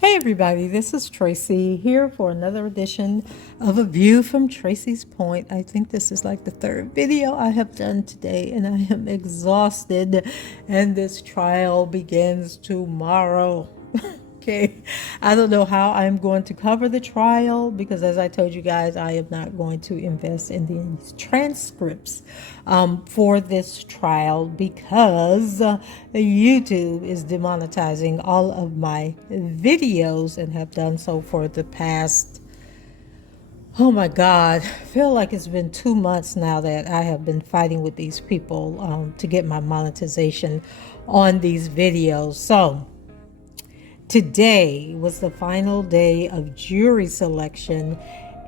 Hey everybody, this is Tracy here for another edition of A View from Tracy's Point. I think this is like the third video I have done today and I am exhausted and this trial begins tomorrow. Okay, I don't know how I'm going to cover the trial because, as I told you guys, I am not going to invest in these transcripts for this trial because YouTube is demonetizing all of my videos and have done so for the past, oh my God, I feel like it's been 2 months now that I have been fighting with these people to get my monetization on these videos. So today was the final day of jury selection,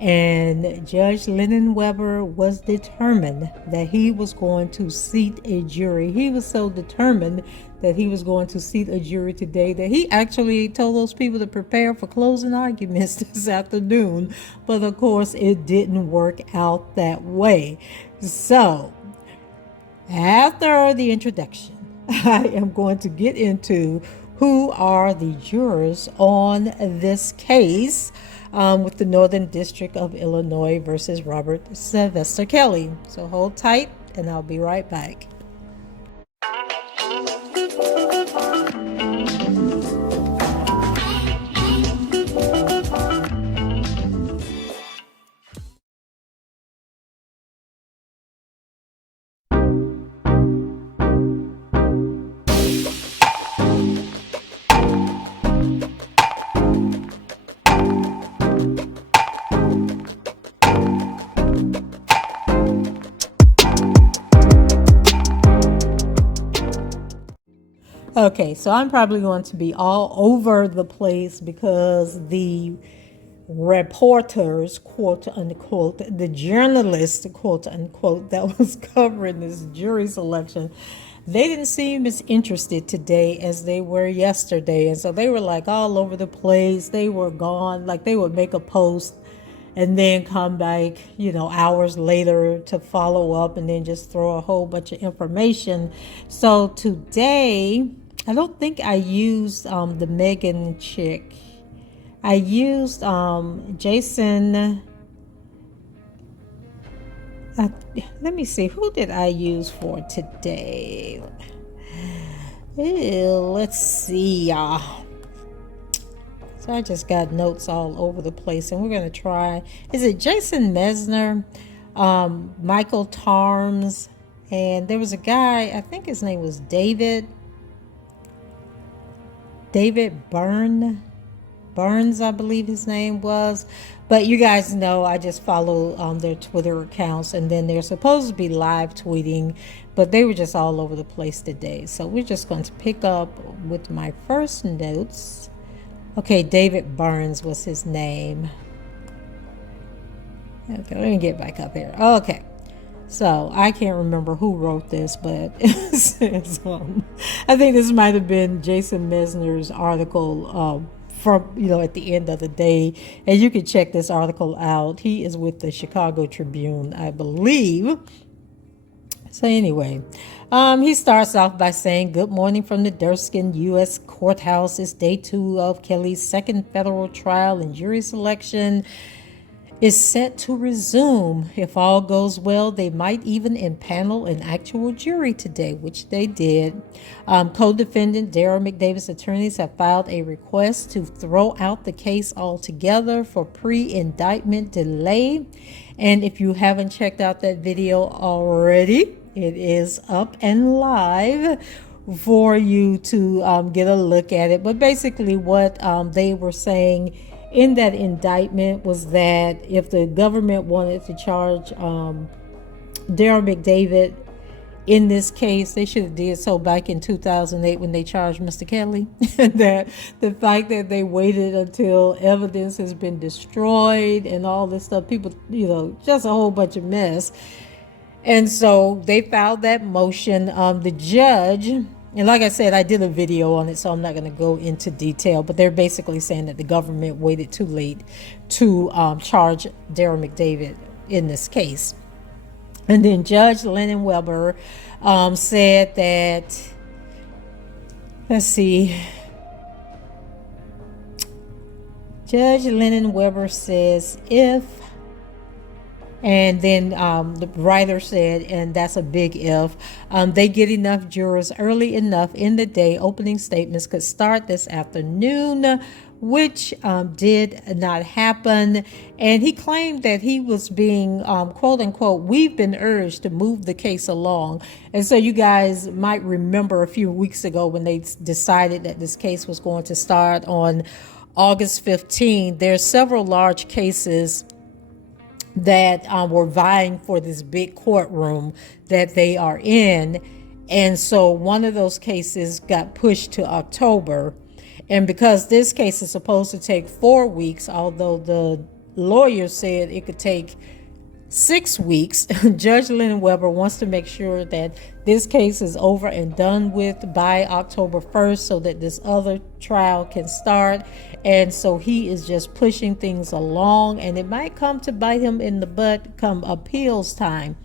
and Judge Lennon Weber was determined that he was going to seat a jury. He was so determined that he was going to seat a jury today that he actually told those people to prepare for closing arguments this afternoon. But of course, it didn't work out that way. So, after the introduction, I am going to get into who are the jurors on this case with the Northern District of Illinois versus Robert Sylvester Kelly. So hold tight and I'll be right back. Okay, so I'm probably going to be all over the place because the reporters, quote unquote, the journalists, quote unquote, that was covering this jury selection, they didn't seem as interested today as they were yesterday. And so they were like all over the place. They were gone. Like they would make a post and then come back, hours later to follow up and then just throw a whole bunch of information. So today, I don't think I used the Megan chick. I used Jason. Let me see, who did I use for today? Let's see. So I just got notes all over the place, and we're going to try. Is it Jason Mesner, Michael Tarms, and there was a guy, I think his name was David Burns, I believe his name was. But you guys know I just follow their Twitter accounts, and then they're supposed to be live tweeting, but they were just all over the place today. So we're just going to pick up with my first notes. Okay, David Burns was his name. Okay, let me get back up here. Okay, so I can't remember who wrote this, but it says, I think this might have been Jason Mesner's article from, at the end of the day. And you can check this article out. He is with the Chicago Tribune, I believe. So anyway, he starts off by saying, "Good morning from the Durskin U.S. Courthouse. It's day 2 of Kelly's second federal trial, and jury selection is set to resume. If all goes well, they might even impanel an actual jury today," which they did. Co-defendant Daryl McDavid's attorneys have filed a request to throw out the case altogether for pre-indictment delay. And if you haven't checked out that video already, it is up and live for you to get a look at it. But basically what they were saying in that indictment was that if the government wanted to charge Daryl McDavid in this case, they should have did so back in 2008 when they charged Mr. Kelly. That the fact that they waited until evidence has been destroyed and all this stuff, people, just a whole bunch of mess. And so they filed that motion. The judge, and like I said, I did a video on it, so I'm not going to go into detail, but they're basically saying that the government waited too late to charge Daryl McDavid in this case. And then Judge Lennon Weber said that, let's see, Judge Lennon Weber says if, and then the writer said, and that's a big if, they get enough jurors early enough in the day, opening statements could start this afternoon, which did not happen. And he claimed that he was being, quote unquote, we've been urged to move the case along. And so you guys might remember a few weeks ago when they decided that this case was going to start on August 15. There's several large cases that were vying for this big courtroom that they are in. And so one of those cases got pushed to October. And because this case is supposed to take 4 weeks, although the lawyer said it could take 6 weeks, Judge Lennon Weber wants to make sure that this case is over and done with by October 1st so that this other trial can start. And so he is just pushing things along, and it might come to bite him in the butt come appeals time.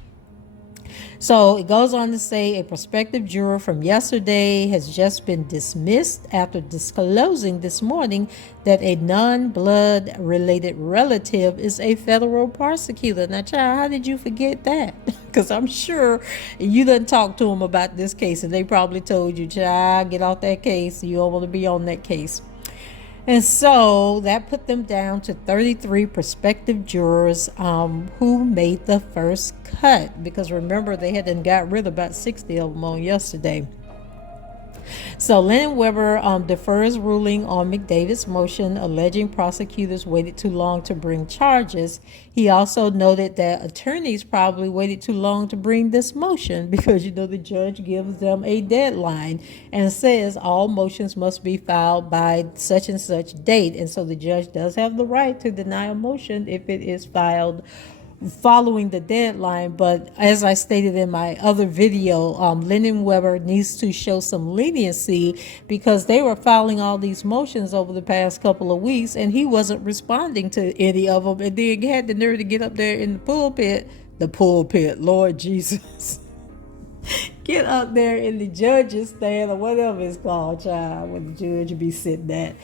So it goes on to say a prospective juror from yesterday has just been dismissed after disclosing this morning that a non-blood related relative is a federal prosecutor. Now, child, how did you forget that? Because I'm sure you didn't talk to them about this case, and they probably told you, child, get off that case. You don't want to be on that case. And so that put them down to 33 prospective jurors who made the first cut. Because remember, they had got rid of about 60 of them on yesterday. So Lennon Weber defers ruling on McDavid's motion alleging prosecutors waited too long to bring charges. He also noted that attorneys probably waited too long to bring this motion because, the judge gives them a deadline and says all motions must be filed by such and such date. And so the judge does have the right to deny a motion if it is filed following the deadline. But as I stated in my other video, Lennon Weber needs to show some leniency because they were filing all these motions over the past couple of weeks and he wasn't responding to any of them, and then had the nerve to get up there in the pulpit, Lord Jesus. Get up there in the judge's stand or whatever it's called, child, when the judge be sitting at.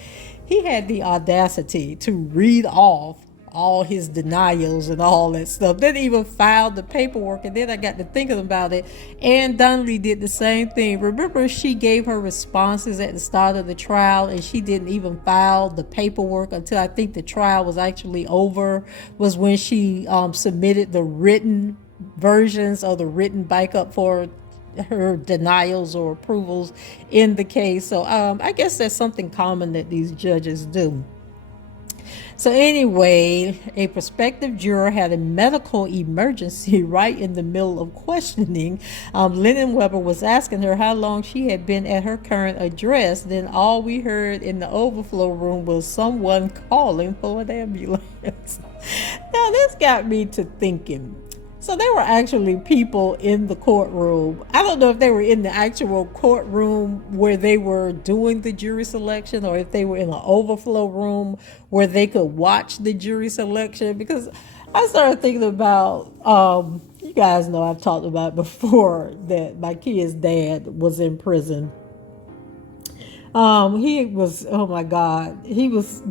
He had the audacity to read off all his denials and all that stuff. Then even filed the paperwork, and then I got to thinking about it. Ann Donnelly did the same thing. Remember, she gave her responses at the start of the trial, and she didn't even file the paperwork until I think the trial was actually over, was when she submitted the written versions or the written backup for her denials or approvals in the case. So I guess that's something common that these judges do. So anyway, a prospective juror had a medical emergency right in the middle of questioning. Lennon Weber was asking her how long she had been at her current address. Then all we heard in the overflow room was someone calling for an ambulance. Now this got me to thinking. So there were actually people in the courtroom. I don't know if they were in the actual courtroom where they were doing the jury selection or if they were in an overflow room where they could watch the jury selection, because I started thinking about, you guys know I've talked about before that my kid's dad was in prison. He was, oh my God, he was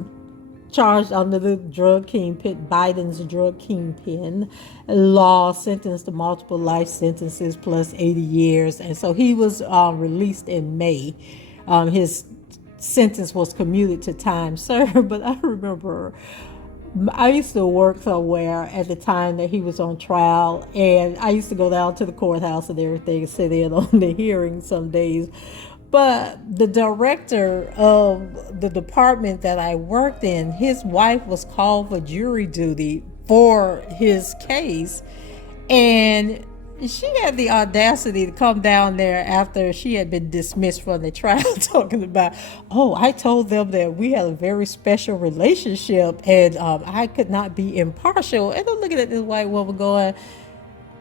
charged under the drug kingpin, Biden's drug kingpin law, sentenced to multiple life sentences plus 80 years. And so he was released in May. His sentence was commuted to time served. But I remember I used to work somewhere at the time that he was on trial, and I used to go down to the courthouse and everything and sit in on the hearing some days. But the director of the department that I worked in, his wife was called for jury duty for his case. And she had the audacity to come down there after she had been dismissed from the trial talking about, oh, I told them that we had a very special relationship and I could not be impartial. And I'm looking at this white woman going,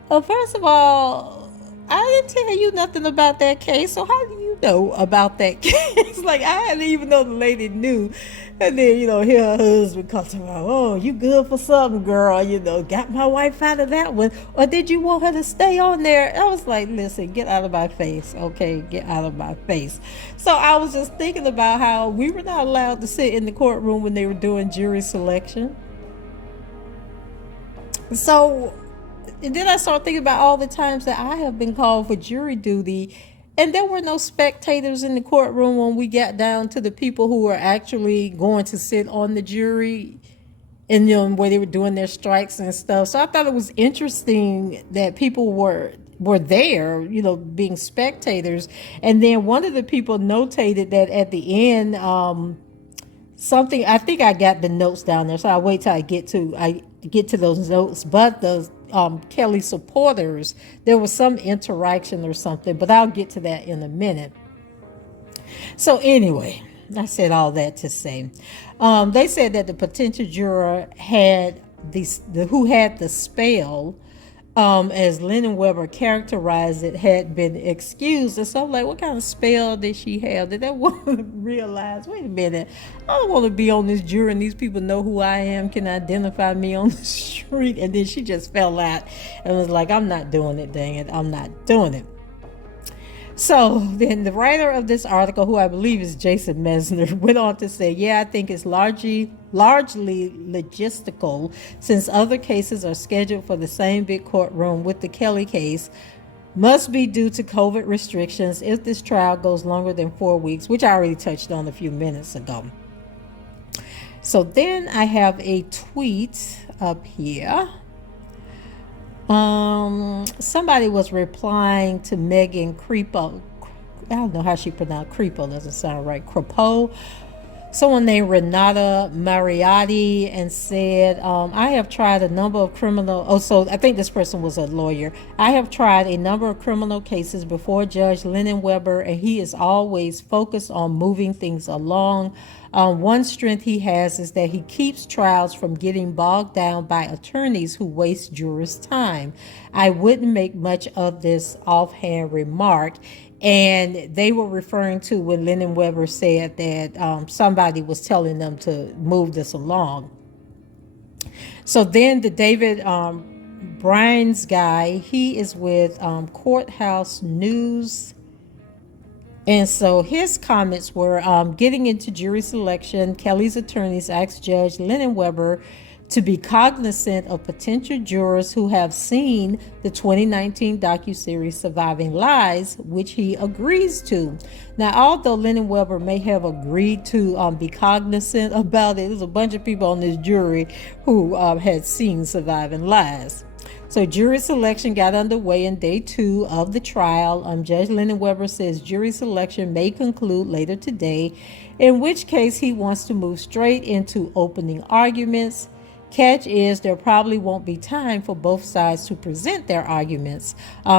well, first of all, I didn't tell you nothing about that case, so how do you know about that case? Like, I didn't even know the lady knew. And then, here her husband comes about, oh, you good for something, girl. Got my wife out of that one. Or did you want her to stay on there? I was like, listen, get out of my face, okay? Get out of my face. So I was just thinking about how we were not allowed to sit in the courtroom when they were doing jury selection. So, and then I started thinking about all the times that I have been called for jury duty, and there were no spectators in the courtroom when we got down to the people who were actually going to sit on the jury, and where they were doing their strikes and stuff. So I thought it was interesting that people were there, being spectators. And then one of the people notated that at the end, something, I think I got the notes down there, so I'll wait till I get to those notes. But the Kelly supporters, there was some interaction or something, but I'll get to that in a minute. So anyway, I said all that to say, they said that the potential juror had who had the spell, as Lennon Weber characterized it, had been excused. And so I'm like, what kind of spell did she have? Did that woman realize, wait a minute, I don't want to be on this jury and these people know who I am, can identify me on the street? And then she just fell out and was like, I'm not doing it, dang it, I'm not doing it. So then the writer of this article, who I believe is Jason Mesner, went on to say, yeah, I think it's largely logistical, since other cases are scheduled for the same big courtroom with the Kelly case, must be due to COVID restrictions if this trial goes longer than 4 weeks, which I already touched on a few minutes ago. So then I have a tweet up here. Somebody was replying to Megan Creepo. I don't know how she pronounced Creepo, doesn't sound right. Creepo. Someone named Renata Mariotti, and said, I have tried a number of so I think this person was a lawyer. I have tried a number of criminal cases before Judge Lennon Weber, and he is always focused on moving things along. One strength he has is that he keeps trials from getting bogged down by attorneys who waste jurors' time. I wouldn't make much of this offhand remark. And they were referring to when Lennon Weber said that somebody was telling them to move this along. So then the David Bryan's guy, he is with Courthouse News. And so his comments were, getting into jury selection, Kelly's attorneys asked Judge Lennon Weber to be cognizant of potential jurors who have seen the 2019 docuseries Surviving Lies, which he agrees to. Now, although Lennon Weber may have agreed to be cognizant about it, there's a bunch of people on this jury who had seen Surviving Lies. So jury selection got underway in day 2 of the trial. Judge Lennon Weber says jury selection may conclude later today, in which case he wants to move straight into opening arguments. Catch is there probably won't be time for both sides to present their arguments.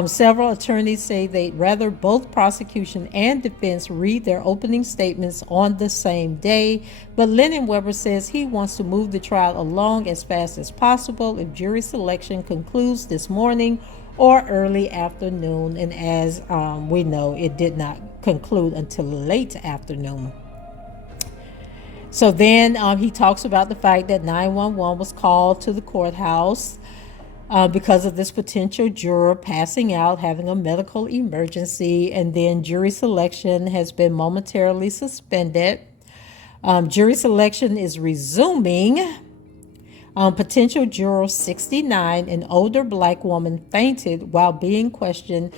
Several attorneys say they'd rather both prosecution and defense read their opening statements on the same day, but Lennon Weber says he wants to move the trial along as fast as possible if jury selection concludes this morning or early afternoon. And as we know, it did not conclude until late afternoon. So then he talks about the fact that 911 was called to the courthouse because of this potential juror passing out, having a medical emergency, and then jury selection has been momentarily suspended. Jury selection is resuming. Potential juror 69, an older black woman, fainted while being questioned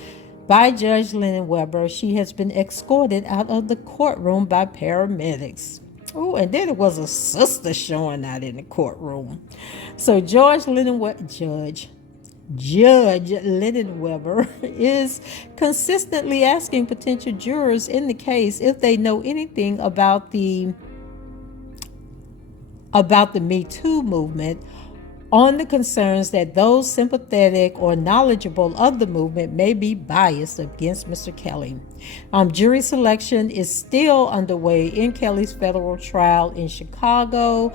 by Judge Lennon Weber. She has been escorted out of the courtroom by paramedics. Oh, and then it was a sister showing out in the courtroom. So Judge Lennon Weber is consistently asking potential jurors in the case if they know anything about the Me Too movement, on the concerns that those sympathetic or knowledgeable of the movement may be biased against Mr. Kelly. Jury selection is still underway in Kelly's federal trial in Chicago.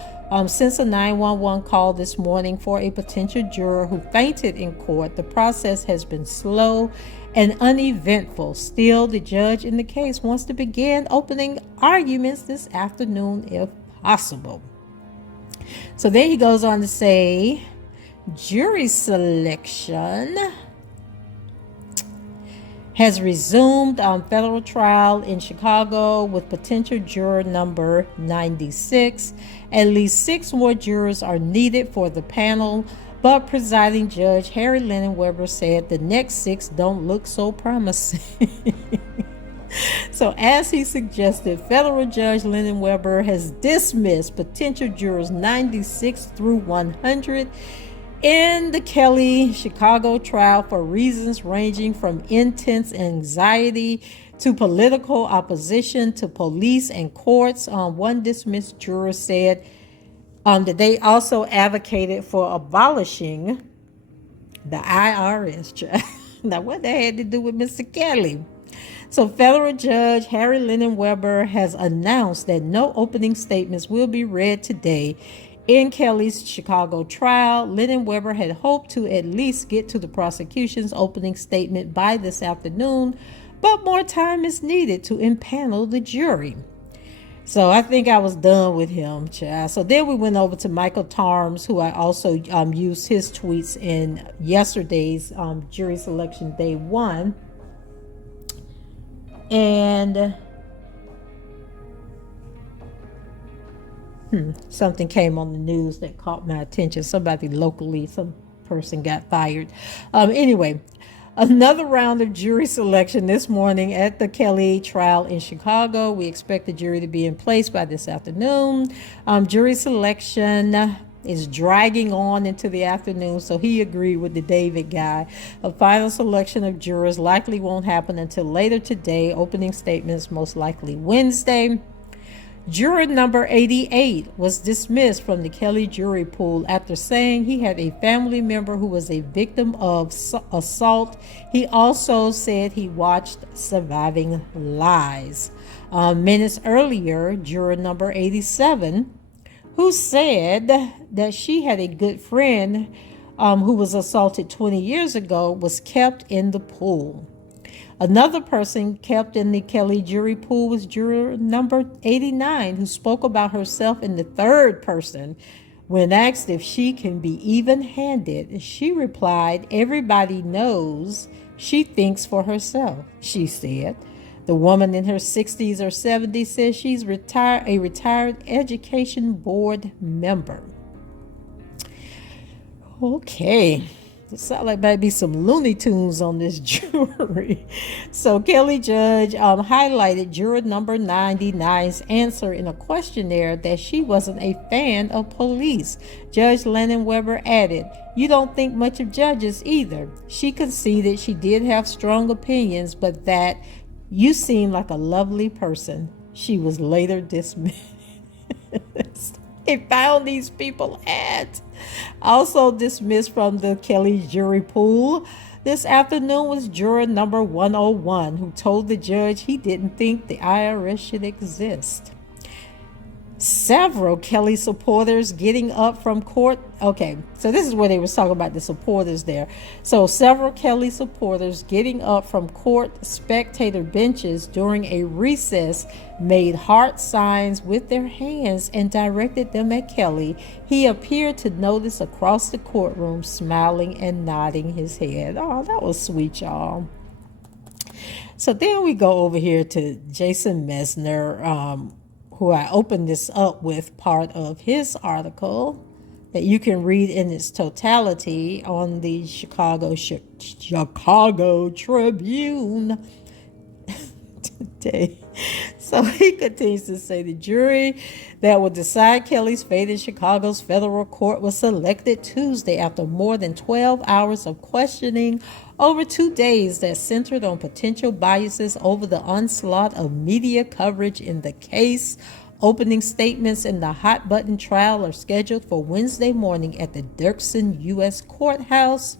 Since a 911 call this morning for a potential juror who fainted in court, the process has been slow and uneventful. Still, the judge in the case wants to begin opening arguments this afternoon if possible. So then he goes on to say, jury selection has resumed on federal trial in Chicago with potential juror number 96. At least 6 more jurors are needed for the panel, but presiding judge Harry Linen-Weber said the next 6 don't look so promising. So as he suggested, federal judge Linen-Weber has dismissed potential jurors 96 through 100 in the Kelly Chicago trial for reasons ranging from intense anxiety to political opposition to police and courts. One dismissed juror said that they also advocated for abolishing the IRS. Now, what that had to do with Mr. Kelly? So federal judge Harry Linen-Weber has announced that no opening statements will be read today in Kelly's Chicago trial. Linen-Weber had hoped to at least get to the prosecution's opening statement by this afternoon, but more time is needed to impanel the jury. So I think I was done with him, child. So then we went over to Michael Tarms, who I also used his tweets in yesterday's jury selection day 1. And something came on the news that caught my attention. Somebody locally, some person got fired. Anyway, another round of jury selection this morning at the Kelly trial in Chicago. We expect the jury to be in place by this afternoon. Jury selection is dragging on into the afternoon, so he agreed with the David guy. A final selection of jurors likely won't happen until later today. Opening statements most likely Wednesday. Juror number 88 was dismissed from the Kelly jury pool after saying he had a family member who was a victim of assault. He also said he watched Surviving Lies. Minutes earlier, juror number 87, who said that she had a good friend who was assaulted 20 years ago, was kept in the pool. Another person kept in the Kelly jury pool was juror number 89, who spoke about herself in the third person. When asked if she can be even-handed, she replied, "Everybody knows she thinks for herself," she said. The woman in her 60s or 70s says she's a retired education board member. Okay. It sounds like maybe some Looney Tunes on this jury. So Kelly judge highlighted juror number 99's answer in a questionnaire that she wasn't a fan of police. Judge Linen-Weber added, "You don't think much of judges either." She conceded she did have strong opinions, but that you seem like a lovely person. She was later dismissed. They found these people at. Also dismissed from the Kelly jury pool this afternoon was juror number 101, who told the judge he didn't think the IRS should exist. Several Kelly supporters getting up from court. Okay, so this is where they were talking about the supporters there. So several Kelly supporters getting up from court spectator benches during a recess made heart signs with their hands and directed them at Kelly. He appeared to notice across the courtroom, smiling and nodding his head. Oh, that was sweet, y'all. So then we go over here to Jason Mesner, who I opened this up with part of his article that you can read in its totality on the Chicago Tribune today. So he continues to say the jury that will decide Kelly's fate in Chicago's federal court was selected Tuesday after more than 12 hours of questioning over 2 days that centered on potential biases over the onslaught of media coverage in the case. Opening statements in the hot-button trial are scheduled for Wednesday morning at the Dirksen U.S. Courthouse.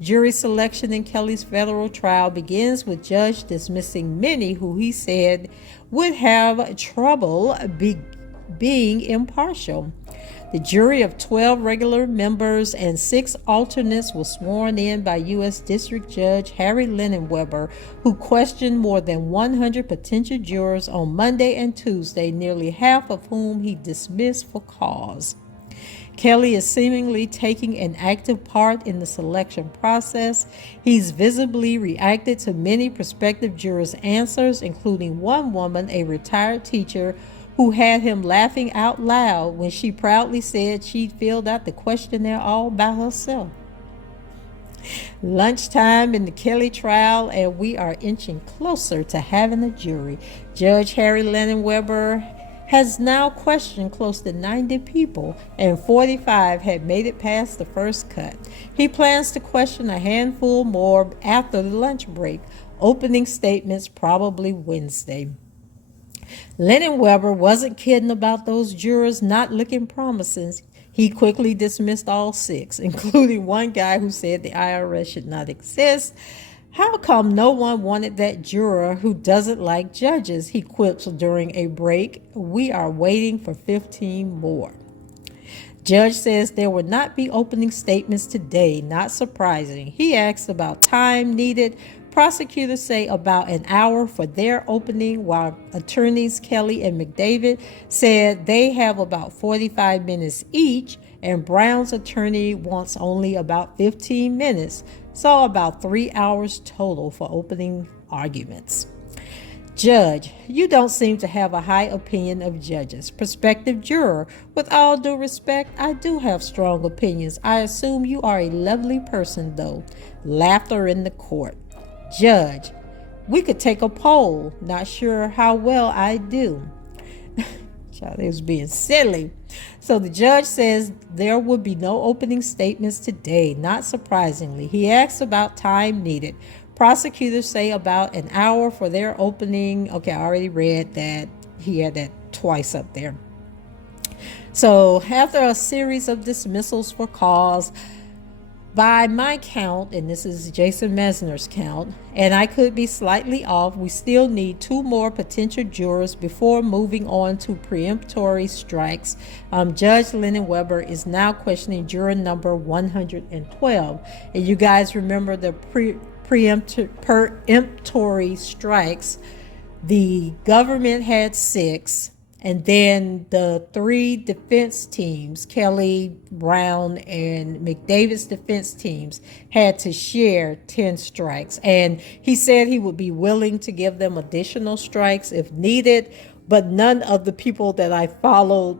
Jury selection in Kelly's federal trial begins with judge dismissing many who he said would have trouble being impartial. The jury of 12 regular members and 6 alternates was sworn in by U.S. District Judge Harry Linen-Weber, who questioned more than 100 potential jurors on Monday and Tuesday, nearly half of whom he dismissed for cause. Kelly is seemingly taking an active part in the selection process. He's visibly reacted to many prospective jurors' answers, including one woman, a retired teacher, who had him laughing out loud when she proudly said she'd filled out the questionnaire all by herself. Lunchtime in the Kelly trial, and we are inching closer to having a jury. Judge Harry Linen-Weber has now questioned close to 90 people, and 45 had made it past the first cut. He plans to question a handful more after the lunch break. Opening statements probably Wednesday. Linen-Weber wasn't kidding about those jurors not looking promising. He quickly dismissed all 6, including one guy who said the IRS should not exist. How come no one wanted that juror who doesn't like judges? He quipped during a break. We are waiting for 15 more. Judge says there will not be opening statements today. Not surprising. He asked about time needed. Prosecutors say about an hour for their opening, while attorneys Kelly and McDavid said they have about 45 minutes each, and Brown's attorney wants only about 15 minutes, so about 3 hours total for opening arguments. Judge, you don't seem to have a high opinion of judges. Prospective juror, with all due respect, I do have strong opinions. I assume you are a lovely person, though. Laughter in the court. Judge, we could take a poll. Not sure how well I do. Child, it was being silly. So the judge says there will be no opening statements today. Not surprisingly. He asks about time needed. Prosecutors say about an hour for their opening. Okay, I already read that. He had that twice up there. So after a series of dismissals for cause, by my count, and this is Jason Mesner's count, and I could be slightly off, we still need 2 more potential jurors before moving on to preemptory strikes. Judge Linen-Weber is now questioning juror number 112. And you guys remember the preemptory strikes. The government had 6. And then the 3 defense teams, Kelly, Brown, and McDavid's defense teams, had to share 10 strikes. And he said he would be willing to give them additional strikes if needed, but none of the people that I followed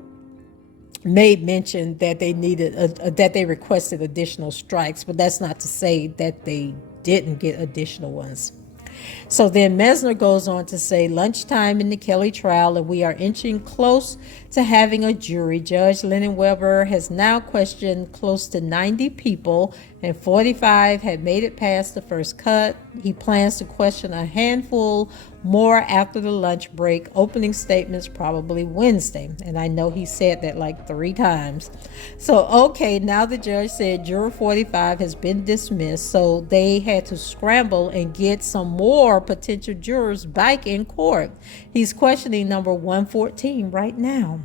made mention that they that they requested additional strikes. But that's not to say that they didn't get additional ones. So then Mesner goes on to say, lunchtime in the Kelly trial, and we are inching close to having a jury. Judge Linen-Weber has now questioned close to 90 people, and 45 had made it past the first cut. He plans to question a handful more after the lunch break. Opening statements probably Wednesday. And I know he said that like 3 times. So, okay, now the judge said juror 45 has been dismissed, so they had to scramble and get some more potential jurors back in court. He's questioning number 114 right now.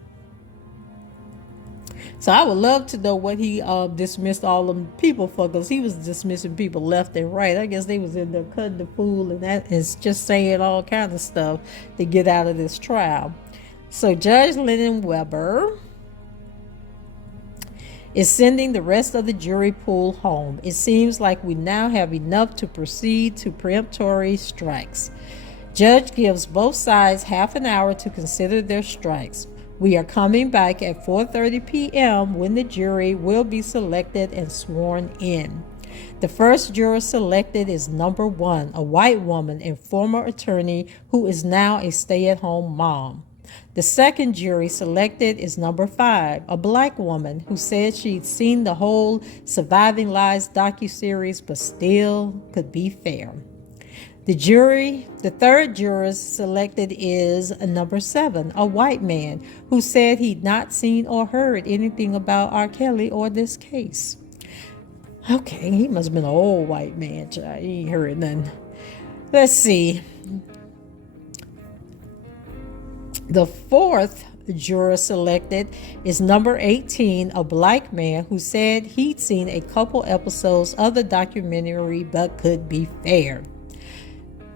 So I would love to know what he dismissed all them people for, because he was dismissing people left and right. I guess they was in there cutting the fool, and that is just saying all kinds of stuff to get out of this trial. So Judge Linen-Weber is sending the rest of the jury pool home. It seems like we now have enough to proceed to preemptory strikes. Judge gives both sides half an hour to consider their strikes. We are coming back at 4:30 p.m. when the jury will be selected and sworn in. The first juror selected is number 1, a white woman and former attorney who is now a stay-at-home mom. The second jury selected is number 5, a black woman who said she'd seen the whole Surviving Lives docuseries but still could be fair. The third juror selected is number 7, a white man who said he'd not seen or heard anything about R. Kelly or this case. Okay, he must have been an old white man. He ain't heard nothing. Let's see. The fourth juror selected is number 18, a black man who said he'd seen a couple episodes of the documentary but could be fair.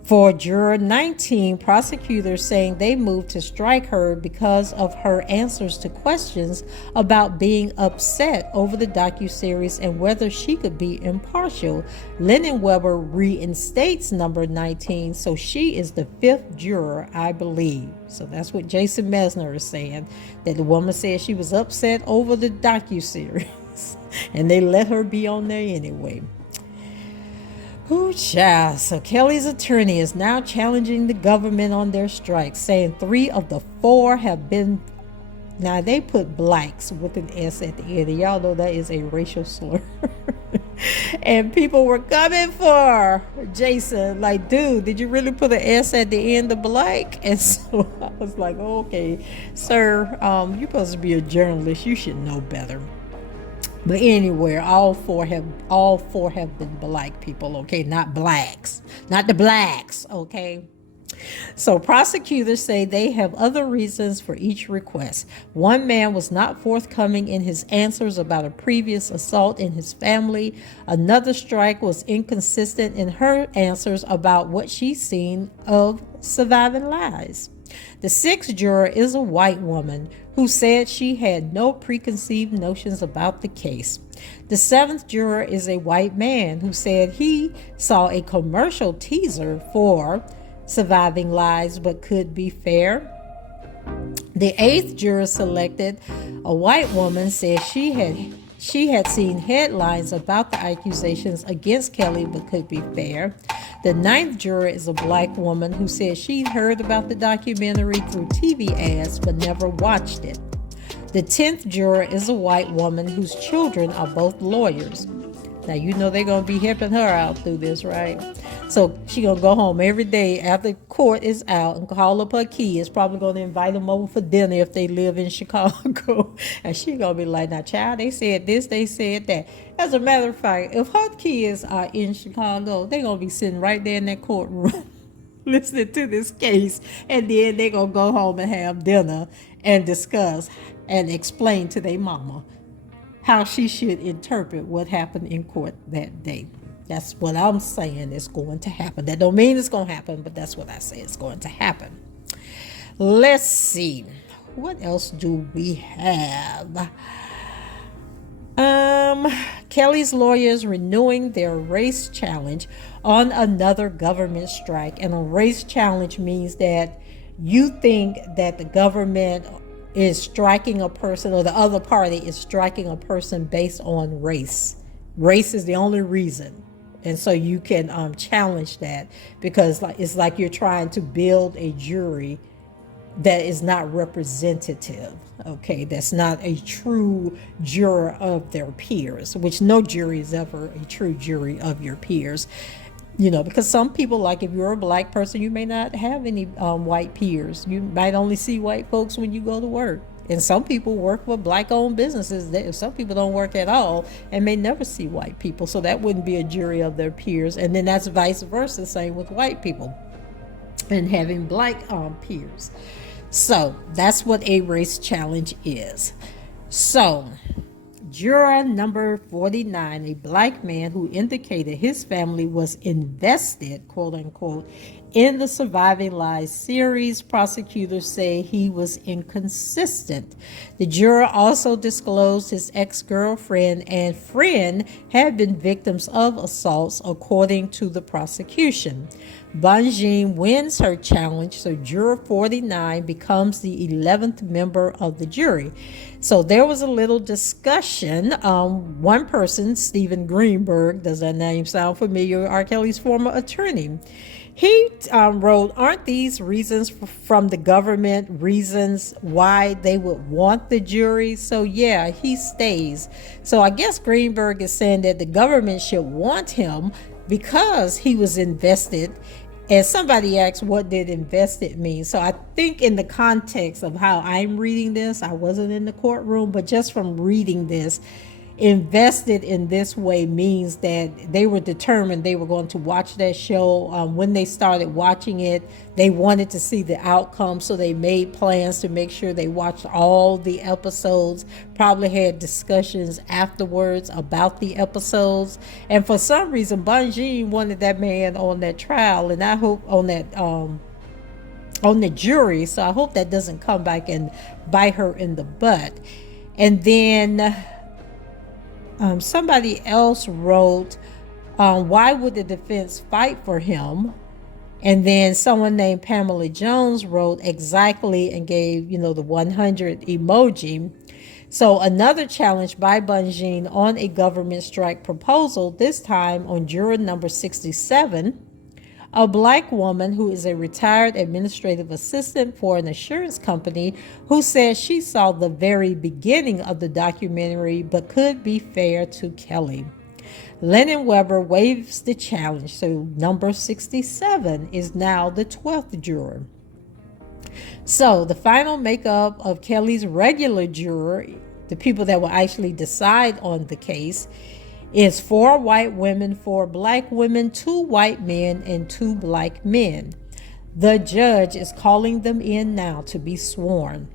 For juror 19, prosecutors saying they moved to strike her because of her answers to questions about being upset over the docuseries and whether she could be impartial. Lennon Weber reinstates number 19, so she is the 5th juror, I believe. So that's what Jason Mesner is saying, that the woman said she was upset over the docuseries, and they let her be on there anyway. Ooh, child. So Kelly's attorney is now challenging the government on their strike, saying 3 of the 4 have been. Now they put blacks with an S at the end. And y'all know that is a racial slur. And people were coming for Jason. Like, dude, did you really put an S at the end of black? And so I was like, okay, sir, you're supposed to be a journalist. You should know better. But anyway, all four have been black people, okay, not blacks, not the blacks, okay. So prosecutors say they have other reasons for each request. One man was not forthcoming in his answers about a previous assault in his family. Another strike was inconsistent in her answers about what she's seen of Surviving Lies. The 6th juror is a white woman who said she had no preconceived notions about the case. The 7th juror is a white man who said he saw a commercial teaser for Surviving Lies but could be fair. The 8th juror selected, a white woman, said she had seen headlines about the accusations against Kelly but could be fair. The 9th juror is a black woman who said she'd heard about the documentary through TV ads but never watched it. The 10th juror is a white woman whose children are both lawyers. Now, you know they're going to be helping her out through this, right? So she going to go home every day after court is out and call up her kids, probably going to invite them over for dinner if they live in Chicago. And she going to be like, now, child, they said this, they said that. As a matter of fact, if her kids are in Chicago, they're going to be sitting right there in that courtroom listening to this case. And then they're going to go home and have dinner and discuss and explain to their mama how she should interpret what happened in court that day. That's what I'm saying is going to happen. That don't mean it's going to happen, but that's what I say is going to happen. Let's see. What else do we have? Kelly's lawyers renewing their race challenge on another government strike. And a race challenge means that you think that the government is striking a person, or the other party is striking a person based on race. Race is the only reason. And so you can challenge that, because it's like you're trying to build a jury that is not representative, okay? That's not a true juror of their peers, which no jury is ever a true jury of your peers. You know, because some people, like if you're a black person, you may not have any white peers. You might only see white folks when you go to work. And some people work for black-owned businesses. Some people don't work at all and may never see white people. So that wouldn't be a jury of their peers. And then that's vice versa, same with white people and having black peers. So that's what a race challenge is. So juror number 49, a black man who indicated his family was invested, quote unquote, in the Surviving Lies series. Prosecutors say he was inconsistent. The juror also disclosed his ex-girlfriend and friend had been victims of assaults, according to the prosecution. Bonjean wins her challenge, so juror 49 becomes the 11th member of the jury. So there was a little discussion. One person, Stephen Greenberg, does that name sound familiar? R. Kelly's former attorney. He wrote, aren't these reasons from the government reasons why they would want the jury? So yeah, he stays. So I guess Greenberg is saying that the government should want him because he was invested. And somebody asked, what did invested mean? So I think in the context of how I'm reading this, I wasn't in the courtroom, but just from reading this, invested in this way means that they were determined they were going to watch that show. When they started watching it, they wanted to see the outcome, so they made plans to make sure they watched all the episodes, probably had discussions afterwards about the episodes. And for some reason, Bunjin wanted that man on that trial, and I hope on the jury, so I hope that doesn't come back and bite her in the butt. And then somebody else wrote, why would the defense fight for him? And then someone named Pamela Jones wrote exactly and gave, the 100 emoji. So another challenge by Bunjin on a government strike proposal, this time on juror number 67, a Black woman who is a retired administrative assistant for an insurance company who says she saw the very beginning of the documentary but could be fair to Kelly. Lennon Weber waives the challenge, so number 67 is now the 12th juror. So the final makeup of Kelly's regular juror, the people that will actually decide on the case, is 4 white women, 4 Black women, 2 white men, and 2 Black men. The judge is calling them in now to be sworn.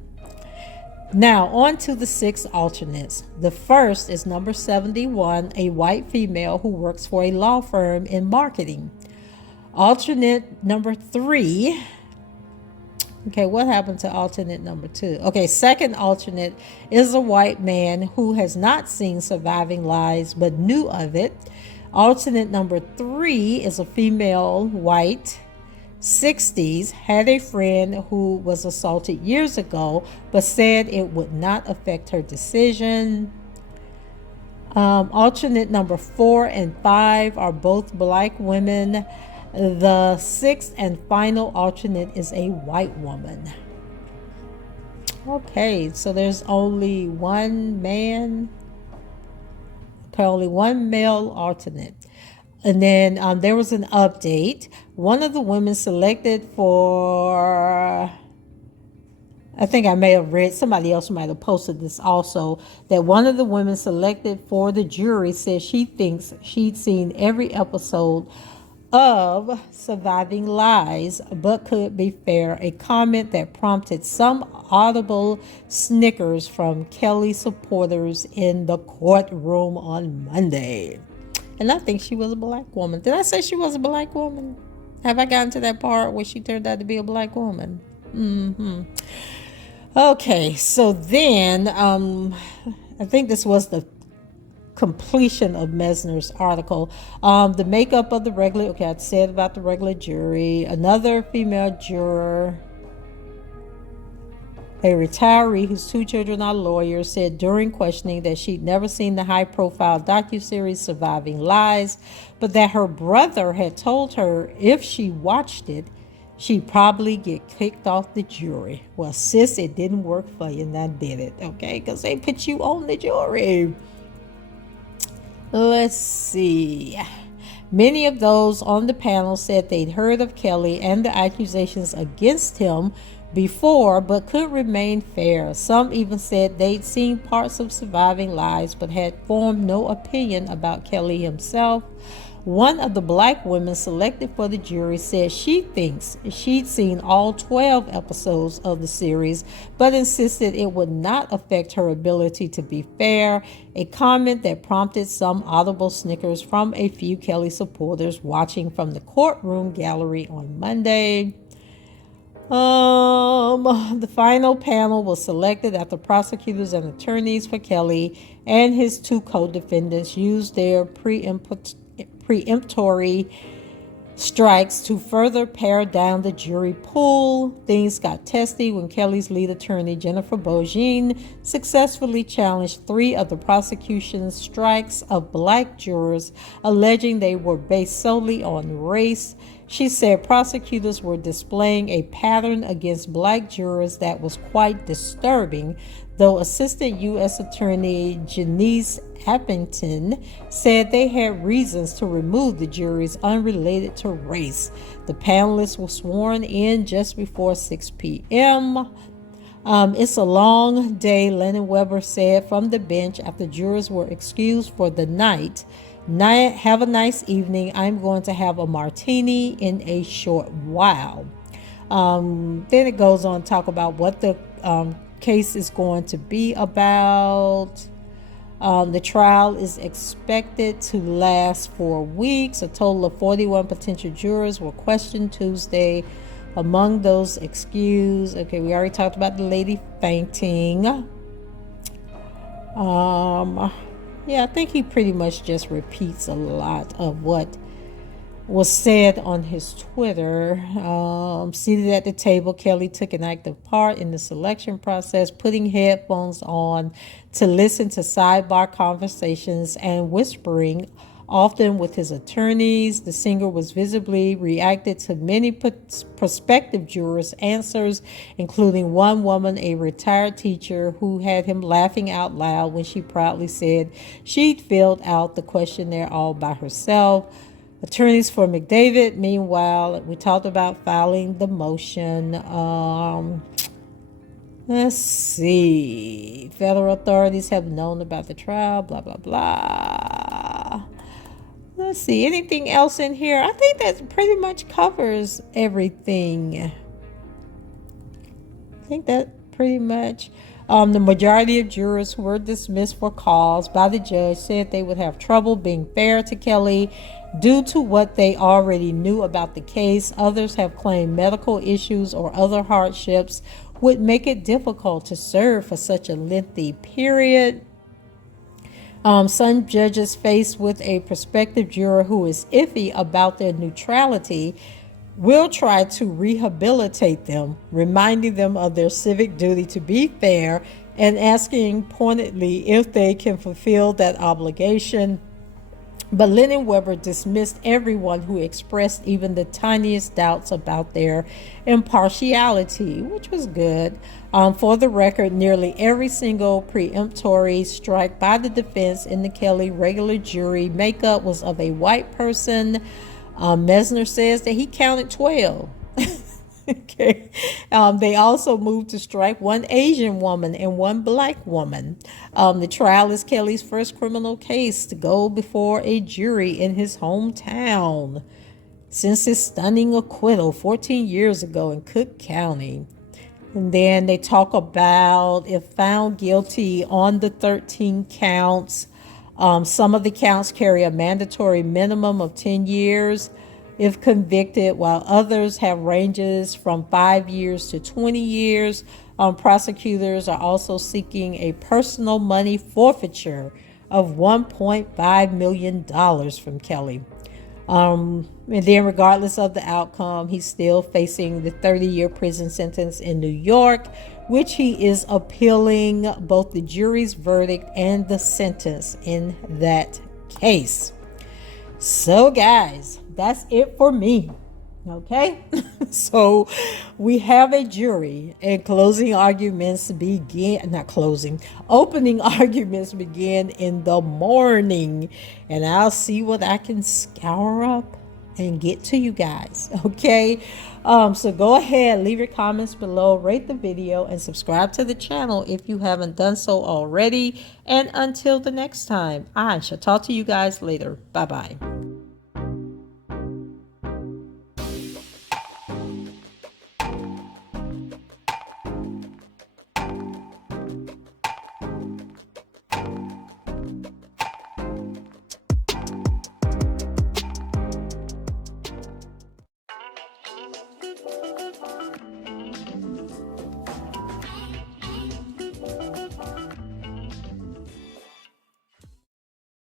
Now, on to the 6 alternates. The first is number 71, a white female who works for a law firm in marketing. Alternate number 3. Okay, what happened to alternate number 2? Okay, second alternate is a white man who has not seen Surviving Lies but knew of it. Alternate number 3 is a female, white, 60s, had a friend who was assaulted years ago but said it would not affect her decision. Alternate number 4 and 5 are both Black women. The 6th and final alternate is a white woman. Okay, so there's only one man. Okay, only one male alternate. And then there was an update. One of the women selected for, I think I may have read, somebody else might have posted this also, that one of the women selected for the jury says she thinks she'd seen every episode of Surviving Lies, but could be fair, a comment that prompted some audible snickers from Kelly supporters in the courtroom on Monday. And I think she was a Black woman. Did I say she was a Black woman? Have I gotten to that part where she turned out to be a Black woman? Okay, so then I think this was the completion of Mesner's article. The makeup of the regular, okay, I said about the regular jury. Another female juror, a retiree whose 2 children are lawyers, said during questioning that she'd never seen the high-profile docuseries Surviving Lies, but that her brother had told her if she watched it, she'd probably get kicked off the jury. Well, sis, it didn't work for you, now did it, okay? Because they put you on the jury. Let's see. Many of those on the panel said they'd heard of Kelly and the accusations against him before, but could remain fair. Some even said they'd seen parts of Surviving Lies, but had formed no opinion about Kelly himself. One of the Black women selected for the jury said she thinks she'd seen all 12 episodes of the series, but insisted it would not affect her ability to be fair, a comment that prompted some audible snickers from a few Kelly supporters watching from the courtroom gallery on Monday. The final panel was selected after prosecutors and attorneys for Kelly and his 2 co-defendants used their preemptory strikes to further pare down the jury pool. Things got testy when Kelly's lead attorney, Jennifer Bogin, successfully challenged 3 of the prosecution's strikes of Black jurors, alleging they were based solely on race. She said prosecutors were displaying a pattern against Black jurors that was quite disturbing, though Assistant U.S. Attorney Janice Appington said they had reasons to remove the juries unrelated to race. The panelists were sworn in just before 6 p.m. It's a long day, Lennon Weber said from the bench after jurors were excused for the night. Have a nice evening. I'm going to have a martini in a short while. Then it goes on to talk about what the case is going to be about. The trial is expected to last 4 weeks. A total of 41 potential jurors were questioned Tuesday. Among those excused, okay, we already talked about the lady fainting. Yeah, I think he pretty much just repeats a lot of what was said on his Twitter. Seated at the table, Kelly took an active part in the selection process, putting headphones on to listen to sidebar conversations and whispering, often with his attorneys. The singer was visibly reacted to many prospective jurors' answers, including one woman, a retired teacher, who had him laughing out loud when she proudly said she'd filled out the questionnaire all by herself. Attorneys for McDavid, meanwhile, we talked about filing the motion. Let's see. Federal authorities have known about the trial, blah, blah, blah. Let's see. Anything else in here? I think that pretty much covers everything. I think that pretty much. The majority of jurors who were dismissed for cause by the judge said they would have trouble being fair to Kelly due to what they already knew about the case. Others have claimed medical issues or other hardships would make it difficult to serve for such a lengthy period. Some judges faced with a prospective juror who is iffy about their neutrality will try to rehabilitate them, reminding them of their civic duty to be fair and asking pointedly if they can fulfill that obligation. But Lennon Weber dismissed everyone who expressed even the tiniest doubts about their impartiality, which was good. For the record, nearly every single preemptory strike by the defense in the Kelly regular jury makeup was of a white person. Mesner says that he counted 12. Okay. They also moved to strike one Asian woman and one black woman. The trial is Kelly's first criminal case to go before a jury in his hometown since his stunning acquittal 14 years ago in Cook County. And then they talk about if found guilty on the 13 counts, some of the counts carry a mandatory minimum of 10 years if convicted, while others have ranges from 5 years to 20 years. Prosecutors are also seeking a personal money forfeiture of $1.5 million from Kelly. And then regardless of the outcome, he's still facing the 30-year prison sentence in New York, which he is appealing both the jury's verdict and the sentence in that case. So guys, that's it for me. Okay, so we have a jury and opening arguments begin in the morning, and I'll see what I can scour up and get to you guys. Okay, so go ahead, leave your comments below, rate the video, and subscribe to the channel if you haven't done so already. And until the next time, I shall talk to you guys later. Bye bye.